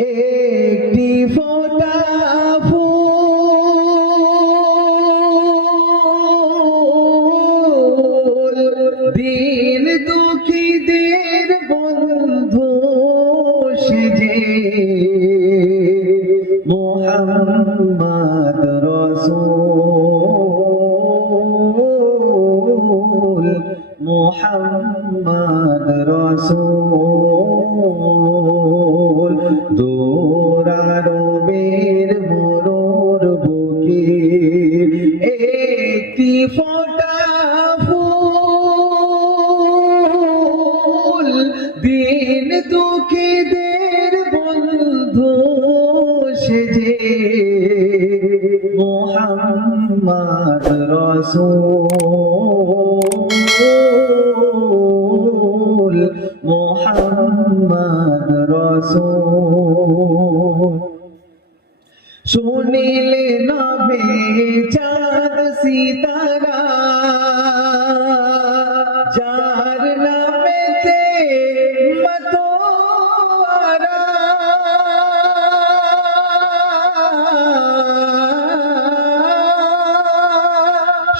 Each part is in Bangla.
একটি ফোঁটা ফুল দিন দুঃখীদের বন্ধু সেজে মুহাম্মদ রাসূল মুহাম্মদ রাসূল দৌড়ারবের মরুর বুকে একটি ফোঁটা ফুল দিন দুঃখীদের বন্ধু সেজে মুহাম্মদ রাসূল মুহাম্মদ রাসূল শুনিলে নবে চাঁদ সিতারা যার নামেতে মতোয়ারা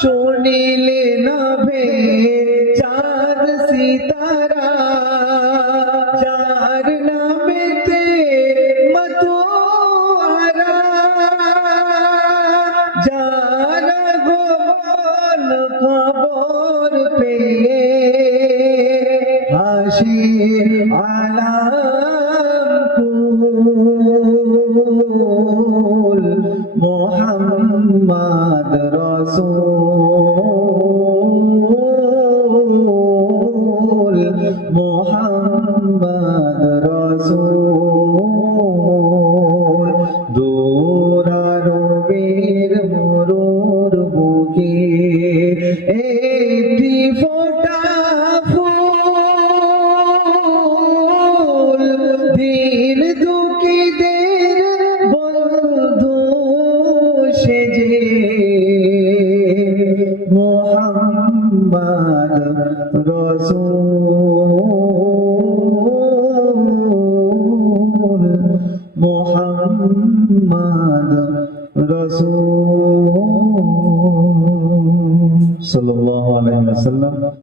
শুনিলে নবে চাঁদ সিতারা যার নামেতে মতোয়ারা যারা গোপন খবর পেয়ে হাসি আলাম কুল মুহাম্মদ রাসূল মুহাম্মদ রাসূল দৌড়ারবের মরুর বুকে একটি ফোঁটা ফুল দিন দুঃখীদের বন্ধু সেজে মুহাম্মদ রাসূল মুহাম্মদ রাসূল সাল্লাল্লাহু আলাইহি ওয়াসাল্লাম।